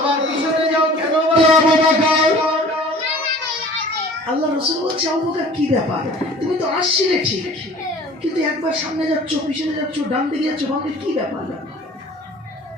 আবার পিছনে যাও কেন বলো আবু বকর? আল্লাহ রাসূল বলছে আবু বকর কি ব্যাপার, তুমি তো আসছিলে ঠিক, কিন্তু একবার সামনে যাচ্ছ পিছনে যাচ্ছ ডান দিকে যাচ্ছ বাম দিকে, কি ব্যাপার?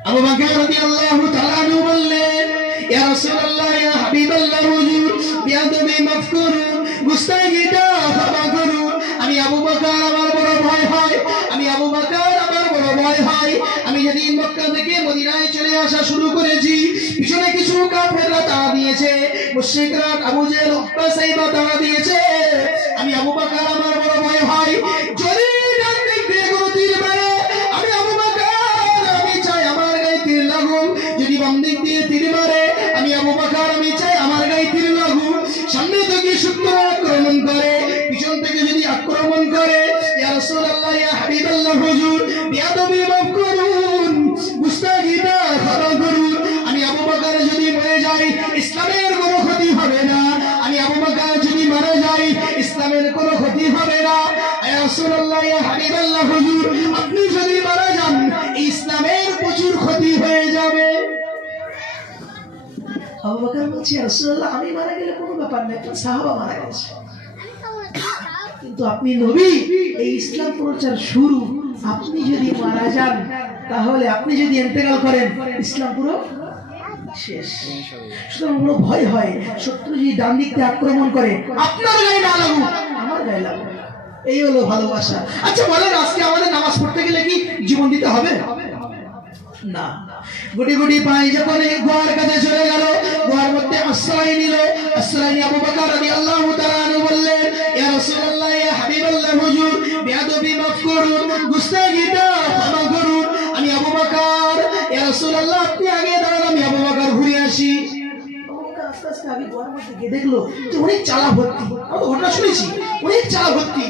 আবু বকর রাদিয়াল্লাহু তাআলা আনহু বললেন, ইয়া রাসূলুল্লাহ ইয়া হাবিবাল্লাহ হুজুর বিয়াদবি মাফ করুন, গুস্তাখিটা ক্ষমা করুন। আমি আবু বকর, আমার বড় ভয় হয়, আমি আবু বকর, আমার বড় ভয় হয়। আমি যেদিন মক্কা থেকে মদিনায় চলে আসা শুরু করেছি, পিছনে কিছু কাফেররা তাড়া দিয়েছে, মুশরিকরা আবু জেহেল উতবা সাইবা তাড়া দিয়েছে। আমি আবু বকর, আমার বড় ভয় হয়, যদি ডান দিক দিয়ে কোনো তীর মারে, আমি আবু বকর, আমি চাই আমার গায়ে তীর লাগুক। যদি বাম দিক দিয়ে তীর মারে, আমি আবু বকর, আমি চাই আমার গায়ে তীর লাগুক। সামনে থেকে শত্রু আক্রমণ করে, পিছন থেকে যদি আক্রমণ করে, ইয়া রাসূলুল্লাহ ইয়া হাবিবাল্লাহ হুজুর বিয়াদবি মাফ করুন, গুস্তাখিটা ক্ষমা করুন। আমি আবু বকর যদি মরে যাই, ইসলামের কোনো ক্ষতি হবে না। আমি আবু বকর যদি মারা যাই, ইসলামের কোনো ক্ষতি হবে না। ইয়া রাসূলুল্লাহ ইয়া হাবিবাল্লাহ হুজুর আপনি যদি মারা যান, ইসলামের প্রচুর ক্ষতি হয়ে যাবে। আবু বকর বলছে, ইয়া রাসূলুল্লাহ আমি মারা গেলে কোনো ব্যাপার না, একজন সাহাবা মারা গেছে, কিন্তু আপনি নবী, এই ইসলাম প্রচার শুরু, আপনি যদি মারা যান, তাহলে আপনি যদি ইন্তেকাল করেন, ইসলাম পুরো শেষ। সুতরাং কোনো ভয় হয়, শত্রু যদি ডান দিক থেকে আক্রমণ করে, আপনার গায়ে না লাগুক, আমার গায়ে লাগুক। এই হলো ভালোবাসা। আচ্ছা বলেন, আজকে আমাদের নামাজ পড়তে গেলে কি জীবন দিতে হবে? না। গুটি গুটি পায়ে যখন এই গুহার কাছে চলে গেল, গুহার মধ্যে আশ্রয় নিল। আশ্রয় নিয়ে আবু বকর রাদিয়াল্লাহু তাআলা আনহু বললেন, ইয়া রাসূলুল্লাহ ইয়া হাবিবাল্লাহ হুজুর বিয়াদবি মাফ করুন, গুস্তাখিটা ক্ষমা করুন। আমি আবু বকর, ইয়া রাসূলুল্লাহ আপনি আগে দাঁড়ান, আমি আবু বকর ঘুরে আসি। আবু বকর আস্তে আস্তে আগে গুহার মধ্যে গিয়ে দেখলো যে অনেক চালা ভর্তি। আমরা ঘটনা শুনেছি, অনেক চালা ভর্তি।